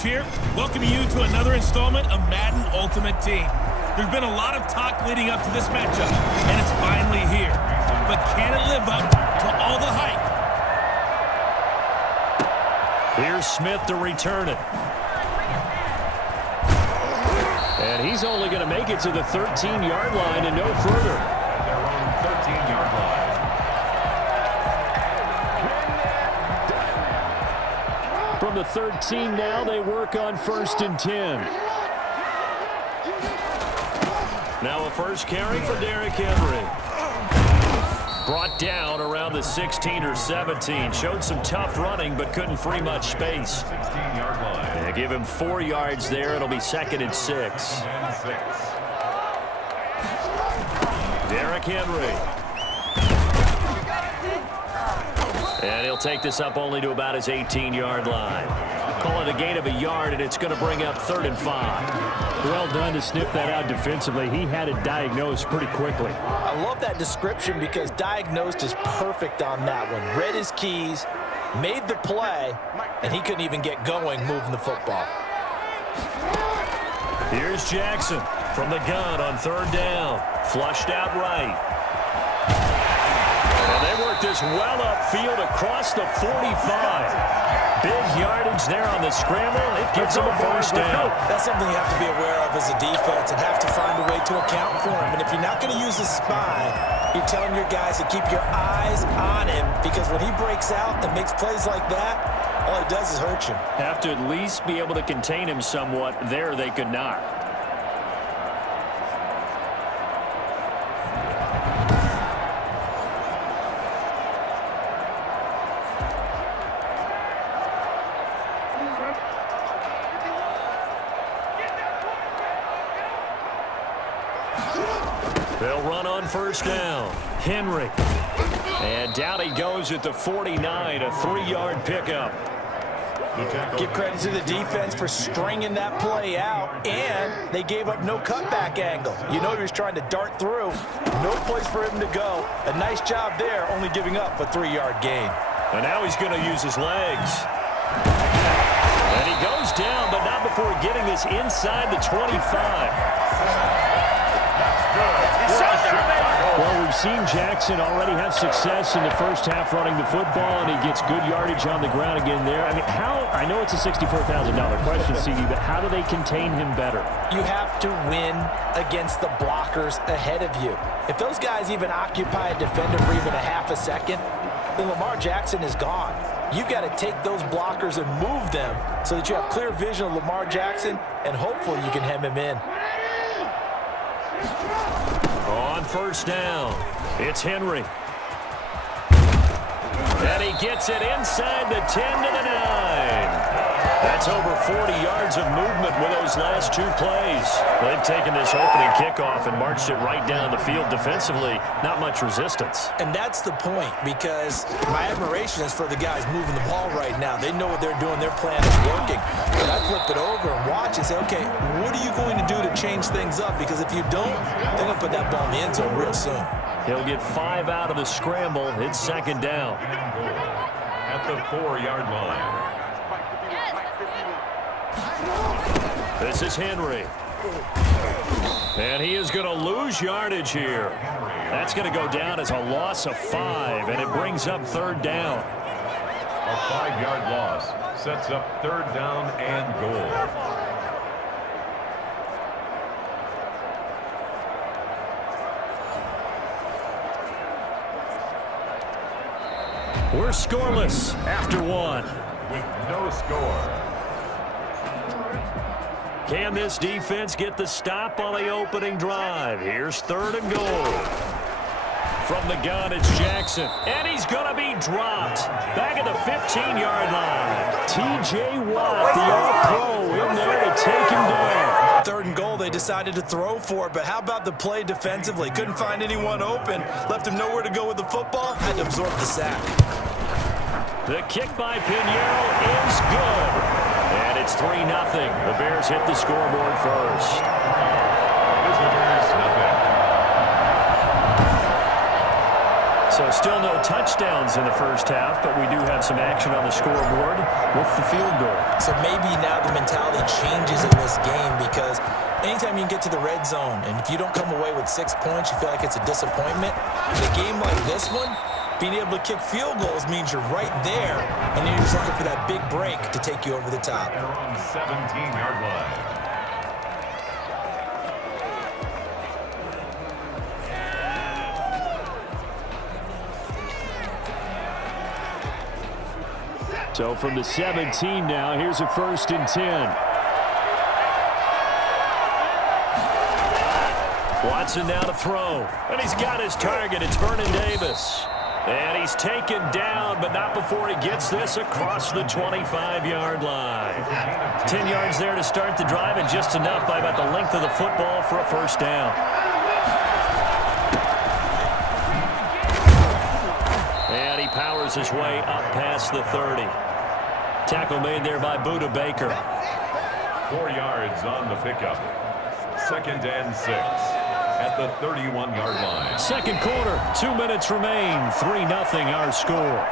Coach here, welcoming you to another installment of Madden Ultimate Team. There's been a lot of talk leading up to this matchup, and it's finally here. But can it live up to all the hype? Here's Smith to return it. And he's only going to make it to the 13-yard line and no further. At their own 13-yard line. From the 13 now, they work on 1st and 10. Now a first carry for Derrick Henry. Brought down around the 16 or 17. Showed some tough running, but couldn't free much space. 16-yard line. They give him 4 yards there. It'll be 2nd and 6. Derrick Henry. And he'll take this up only to about his 18-yard line. Call it a gain of a yard, and it's going to bring up 3rd and 5. Well done to sniff that out defensively. He had it diagnosed pretty quickly. I love that description because diagnosed is perfect on that one. Read his keys, made the play, and he couldn't even get going moving the football. Here's Jackson from the gun on 3rd down. Flushed out right. And they work this well upfield across the 45. Big yardage there on the scramble. It gives them a first down. That's something you have to be aware of as a defense and have to find a way to account for him. And if you're not going to use a spy, you're telling your guys to keep your eyes on him, because when he breaks out and makes plays like that, all he does is hurt you. Have to at least be able to contain him somewhat. There they could not. They'll run on 1st down. Henry. And down he goes at the 49, a 3-yard pickup. Give credit to the defense for stringing that play out, and they gave up no cutback angle. You know he was trying to dart through. No place for him to go. A nice job there, only giving up a 3-yard gain. And now he's going to use his legs. And he goes down, but not before getting this inside the 25. Well, we've seen Jackson already have success in the first half running the football, and he gets good yardage on the ground again there. I mean, I know it's a $64,000 question, CD, but how do they contain him better? You have to win against the blockers ahead of you. If those guys even occupy a defender for even a half a second, then Lamar Jackson is gone. You've got to take those blockers and move them so that you have clear vision of Lamar Jackson, and hopefully you can hem him in. On 1st down, it's Henry. And he gets it inside the 10 to the 9. That's over 40 yards of movement with those last 2 plays. They've taken this opening kickoff and marched it right down the field defensively. Not much resistance. And that's the point, because my admiration is for the guys moving the ball right now. They know what they're doing. Their plan is working. But I flip it over and watch and say, okay, what are you going to do to change things up? Because if you don't, they're going to put that ball in the end zone real soon. He'll get 5 out of the scramble. It's 2nd down. At the 4-yard line. This is Henry. And he is going to lose yardage here. That's going to go down as a loss of 5, and it brings up 3rd down. A 5-yard loss sets up 3rd down and goal. We're scoreless after 1. With no score. Can this defense get the stop on the opening drive? Here's 3rd and goal. From the gun, it's Jackson. And he's going to be dropped. Back at the 15-yard line. T.J. Watt, the all-pro, in there to take him down. 3rd and goal, they decided to throw for it, but how about the play defensively? Couldn't find anyone open. Left him nowhere to go with the football. Had to absorb the sack. The kick by Pinheiro is good. And it's 3-0. The Bears hit the scoreboard first. Visitors, nothing. So still no touchdowns in the first half, but we do have some action on the scoreboard with the field goal. So maybe now the mentality changes in this game because anytime you can get to the red zone, and if you don't come away with 6 points, you feel like it's a disappointment. In a game like this one, being able to kick field goals means you're right there, and then you're just looking for that big break to take you over the top. They're on 17-yard line. So from the 17 now, here's a 1st and 10. Watson now to throw, and he's got his target. It's Vernon Davis. And he's taken down, but not before he gets this across the 25-yard line. 10 yards there to start the drive, and just enough by about the length of the football for a 1st down. And he powers his way up past the 30. Tackle made there by Buda Baker. 4 yards on the pickup. 2nd and 6 at the 31-yard line. Second quarter, 2 minutes remain. 3-0 our score.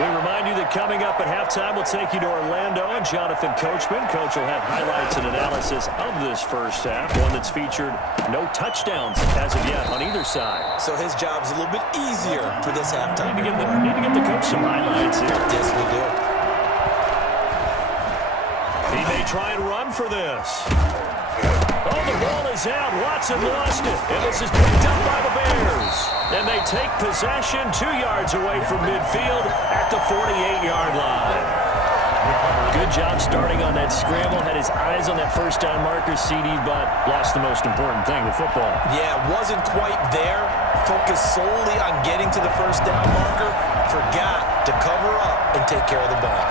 We remind you that coming up at halftime, we'll take you to Orlando and Jonathan Coachman. Coach will have highlights and analysis of this first half, one that's featured no touchdowns as of yet on either side. So his job's a little bit easier for this halftime. Need to get the coach some highlights here. Yes, we do. He may try and run for this. Oh, the ball is out. Watson lost it. And this is picked up by the Bears. And they take possession 2 yards away from midfield at the 48-yard line. Good job starting on that scramble. Had his eyes on that 1st down marker, CD, but lost the most important thing, the football. Yeah, wasn't quite there. Focused solely on getting to the 1st down marker. Forgot to cover up and take care of the ball.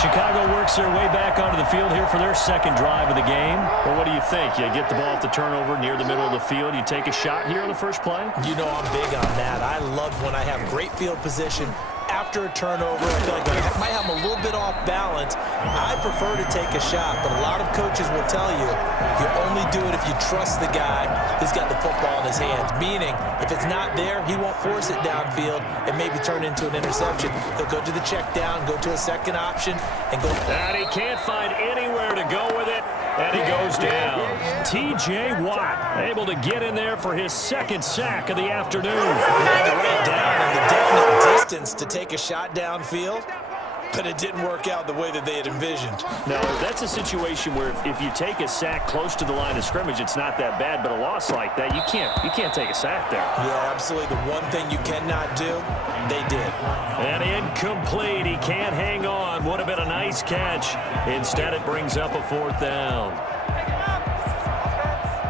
Chicago works their way back onto the field here for their second drive of the game. Well, what do you think? You get the ball off the turnover near the middle of the field. You take a shot here on the first play? You know I'm big on that. I love when I have great field position after a turnover. I feel like I might have a little bit off balance. I prefer to take a shot, but a lot of coaches will tell you only do it if you trust the guy who's got the football in his hands. Meaning, if it's not there, he won't force it downfield and maybe turn into an interception. He'll go to the check down, go to a second option, and go. And he can't find anywhere to go with it, and he goes down. T.J. Watt able to get in there for his 2nd sack of the afternoon. Had the right down and the definite distance to take a shot downfield, but it didn't work out the way that they had envisioned. No, that's a situation where if you take a sack close to the line of scrimmage, it's not that bad, but a loss like that, you can't take a sack there. Yeah, absolutely. The one thing you cannot do, they did. And incomplete. He can't hang on. Would have been a nice catch. Instead, it brings up a 4th down.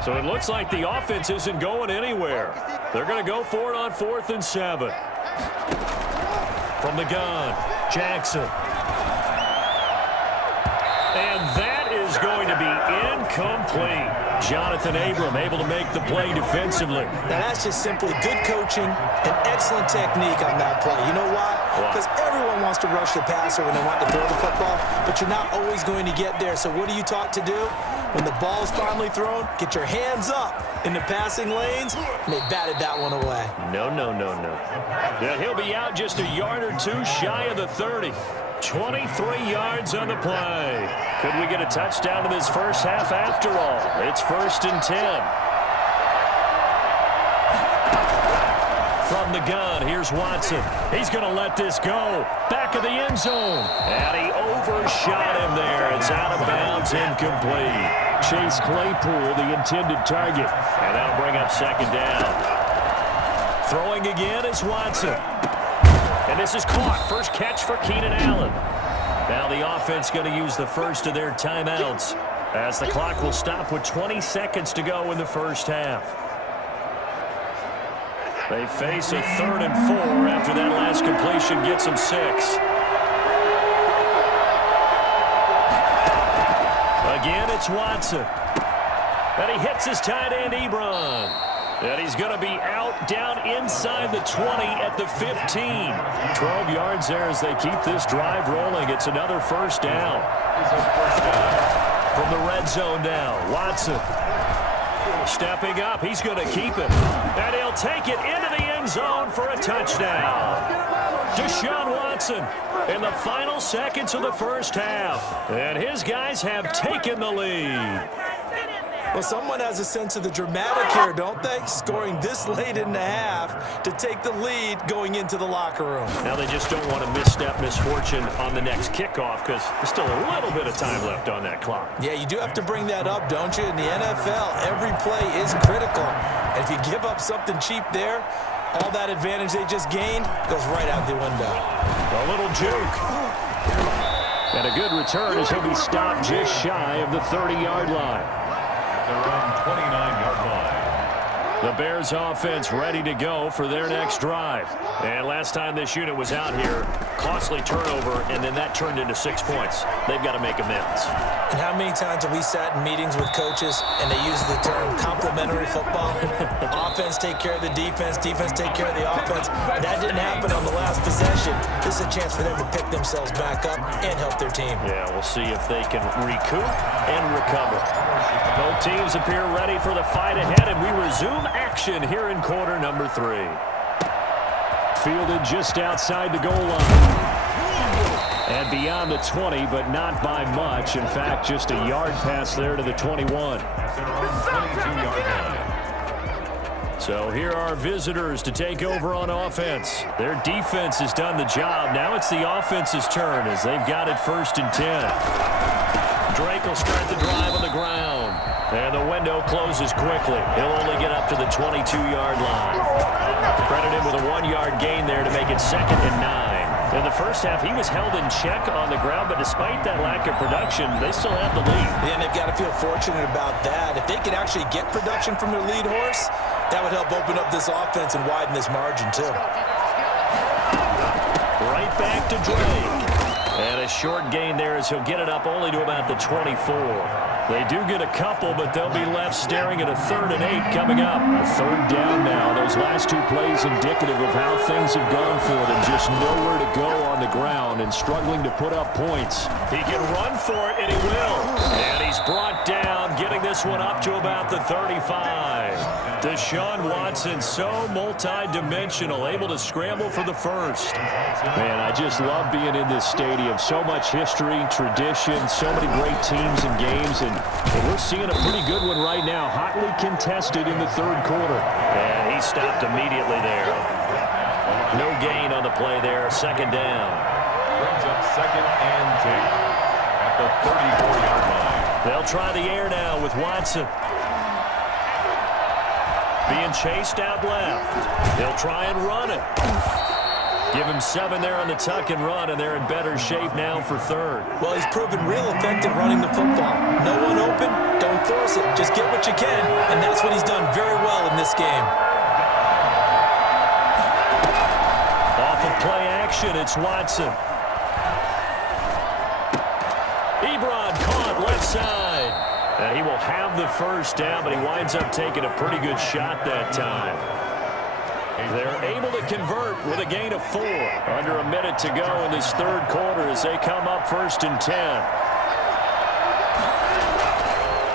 So it looks like the offense isn't going anywhere. They're going to go for it on 4th and 7. From the gun, Jackson. And that is going to be incomplete. Jonathan Abram able to make the play defensively. Now that's just simply good coaching and excellent technique on that play. You know why? Because everyone wants to rush the passer when they want to throw the football, but you're not always going to get there. So what are you taught to do? When the ball is finally thrown, get your hands up in the passing lanes, and they batted that one away. No. Yeah, he'll be out just a yard or two shy of the 30. 23 yards on the play. Could we get a touchdown in this first half after all? It's 1st and 10. From the gun, here's Watson. He's going to let this go. Back of the end zone. And he overshot him there. It's out of bounds, incomplete. Chase Claypool, the intended target. And that'll bring up 2nd down. Throwing again is Watson. And this is caught. First catch for Keenan Allen. Now the offense going to use the first of their timeouts as the clock will stop with 20 seconds to go in the first half. They face a 3rd and 4 after that last completion gets them 6. Again, it's Watson. And he hits his tight end, Ebron. And he's going to be out down inside the 20 at the 15. 12 yards there as they keep this drive rolling. It's another 1st down. From the red zone now, Watson. Stepping up, he's going to keep it. And he'll take it into the end zone for a touchdown. Deshaun Watson in the final seconds of the first half. And his guys have taken the lead. Well, someone has a sense of the dramatic here, don't they? Scoring this late in the half to take the lead going into the locker room. Now they just don't want to misstep misfortune on the next kickoff because there's still a little bit of time left on that clock. Yeah, you do have to bring that up, don't you? In the NFL, every play is critical. And if you give up something cheap there, all that advantage they just gained goes right out the window. A little juke. And a good return as he'll be stopped just shy of the 30-yard line. Their own 29-yard line. The Bears offense ready to go for their next drive. And last time this unit was out here, costly turnover, and then that turned into 6 points. They've got to make amends. And how many times have we sat in meetings with coaches and they use the term complementary football? Offense take care of the defense, defense take care of the offense. That didn't happen on the last possession. This is a chance for them to pick themselves back up and help their team. Yeah, we'll see if they can recoup and recover. Both teams appear ready for the fight ahead, and we resume action here in quarter number 3. Fielded just outside the goal line. And beyond the 20, but not by much. In fact, just a yard pass there to the 21. So here are visitors to take over on offense. Their defense has done the job. Now it's the offense's turn as they've got it 1st and 10. Drake will start the drive on the ground. And the window closes quickly. He'll only get up to the 22-yard line. Credit him with a 1-yard gain there to make it 2nd and 9. In the first half, he was held in check on the ground, but despite that lack of production, they still have the lead. Yeah, and they've got to feel fortunate about that. If they could actually get production from their lead horse, that would help open up this offense and widen this margin, too. Right back to Drake. And a short gain there as he'll get it up only to about the 24. They do get a couple, but they'll be left staring at a 3rd and 8 coming up. A 3rd down now. Those last 2 plays indicative of how things have gone for them. Just nowhere to go on the ground and struggling to put up points. He can run for it, and he will. And he's brought down, getting this one up to about the 35. Deshaun Watson, so multi-dimensional, able to scramble for the first. Man, I just love being in this stadium. So much history, tradition, so many great teams and games, and we're seeing a pretty good one right now. Hotly contested in the 3rd quarter. And he stopped immediately there. No gain on the play there. 2nd down. Brings up 2nd and 10 at the 34-yard line. They'll try the air now with Watson. Being chased out left. They'll try and run it. Give him 7 there on the tuck and run, and they're in better shape now for 3rd. Well, he's proven real effective running the football. No one open, don't force it. Just get what you can, and that's what he's done very well in this game. Off of play action, it's Watson. Ebron caught left side. And he will have the 1st down, but he winds up taking a pretty good shot that time. They're able to convert with a gain of 4. Under a minute to go in this 3rd quarter as they come up 1st and 10.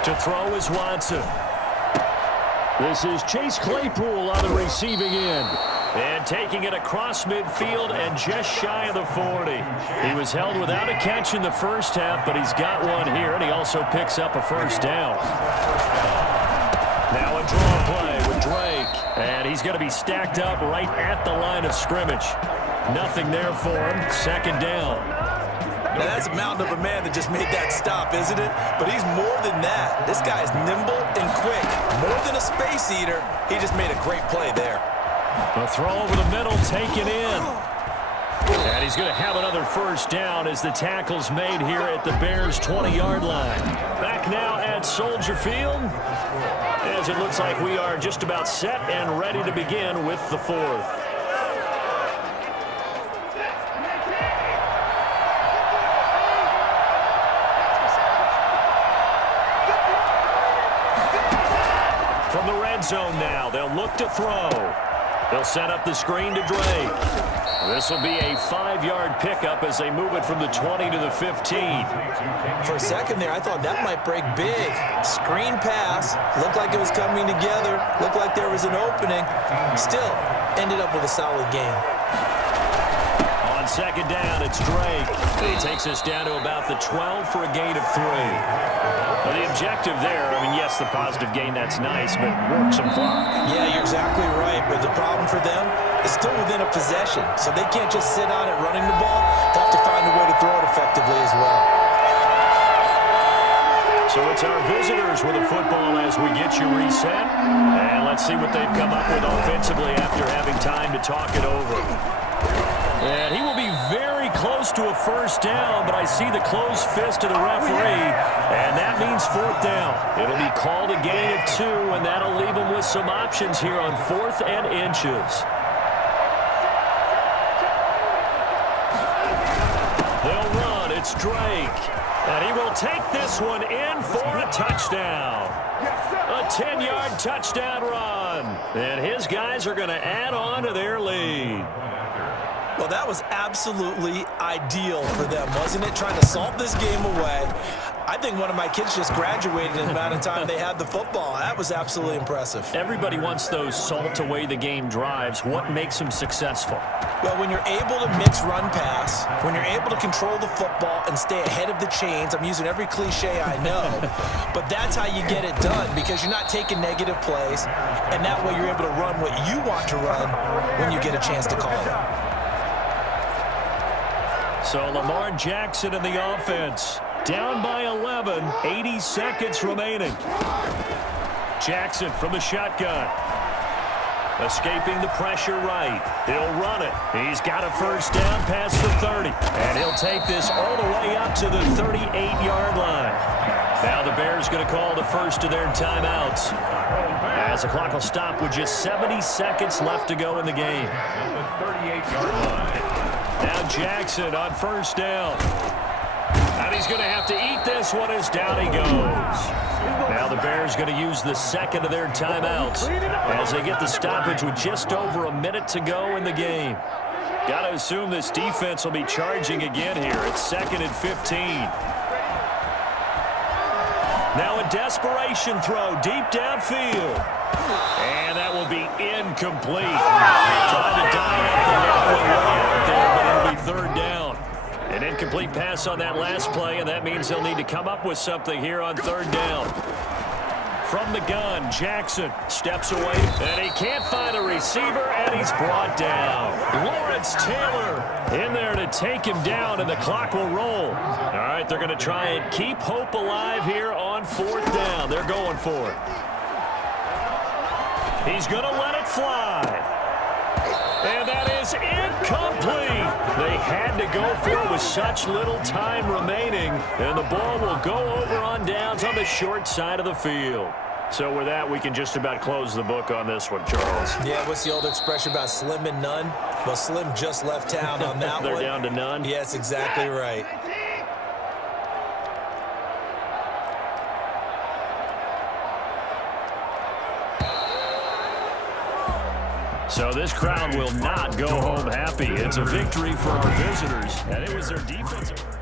To throw is Watson. This is Chase Claypool on the receiving end. And taking it across midfield and just shy of the 40. He was held without a catch in the first half, but he's got one here, and he also picks up a 1st down. Now a draw play with Drake. And he's going to be stacked up right at the line of scrimmage. Nothing there for him. 2nd down. Now, that's a mountain of a man that just made that stop, isn't it? But he's more than that. This guy's nimble and quick. More than a space eater. He just made a great play there. The throw over the middle taken in. And he's going to have another 1st down as the tackle's made here at the Bears' 20-yard line. Back now at Soldier Field, as it looks like we are just about set and ready to begin with the 4th. From the red zone now, they'll look to throw. They'll set up the screen to Drake. This will be a 5-yard pickup as they move it from the 20 to the 15. For a second there, I thought that might break big. Screen pass. Looked like it was coming together. Looked like there was an opening. Still ended up with a solid gain. On second down, it's Drake. He takes us down to about the 12 for a gain of 3. Well, the objective there, I mean, yes, the positive gain, that's nice, but work some clock. Yeah, you're exactly right. But the problem for them is still within a possession. So they can't just sit on it running the ball. They have to find a way to throw it effectively as well. So it's our visitors with a football as we get you reset. And let's see what they've come up with offensively after having time to talk it over. And he will be very close to a first down, but I see the closed fist of the referee, and that means 4th down. It'll be called a gain of 2, and that'll leave them with some options here on 4th and inches. They'll run. It's Drake. And he will take this one in for a touchdown. A 10-yard touchdown run. And his guys are going to add on to their lead. Well, that was absolutely ideal for them, wasn't it? Trying to salt this game away. I think one of my kids just graduated in the amount of time they had the football. That was absolutely impressive. Everybody wants those salt-away-the-game drives. What makes them successful? Well, when you're able to mix run-pass, when you're able to control the football and stay ahead of the chains, I'm using every cliche I know, but that's how you get it done because you're not taking negative plays, and that way you're able to run what you want to run when you get a chance to call it. So Lamar Jackson in the offense. Down by 11, 80 seconds remaining. Jackson from the shotgun. Escaping the pressure right. He'll run it. He's got a first down pass for 30. And he'll take this all the way up to the 38-yard line. Now the Bears going to call the first of their timeouts. As the clock will stop with just 70 seconds left to go in the game. At the 38-yard line. Now Jackson on first down. And he's going to have to eat this one as down he goes. Now the Bears going to use the second of their timeouts as they get the stoppage with just over a minute to go in the game. Got to assume this defense will be charging again here. It's 2nd and 15. Now a desperation throw deep downfield. And that will be incomplete. Trying to dial up the ball out there, but it'll be 3rd down. An incomplete pass on that last play, and that means they'll need to come up with something here on 3rd down. From the gun, Jackson steps away, and he can't find a receiver, and he's brought down. Lawrence Taylor in there to take him down, and the clock will roll. All right, they're going to try and keep hope alive here on 4th down. They're going for it. He's going to let it fly. And that is incomplete. They had to go for it with such little time remaining. And the ball will go over on downs on the short side of the field. So with that, we can just about close the book on this one, Charles. Yeah, what's the old expression about slim and none? Well, Slim just left town on that They're one. down to none? Yes, exactly right. So this crowd will not go home happy. It's a victory for our visitors, and it was their defensive...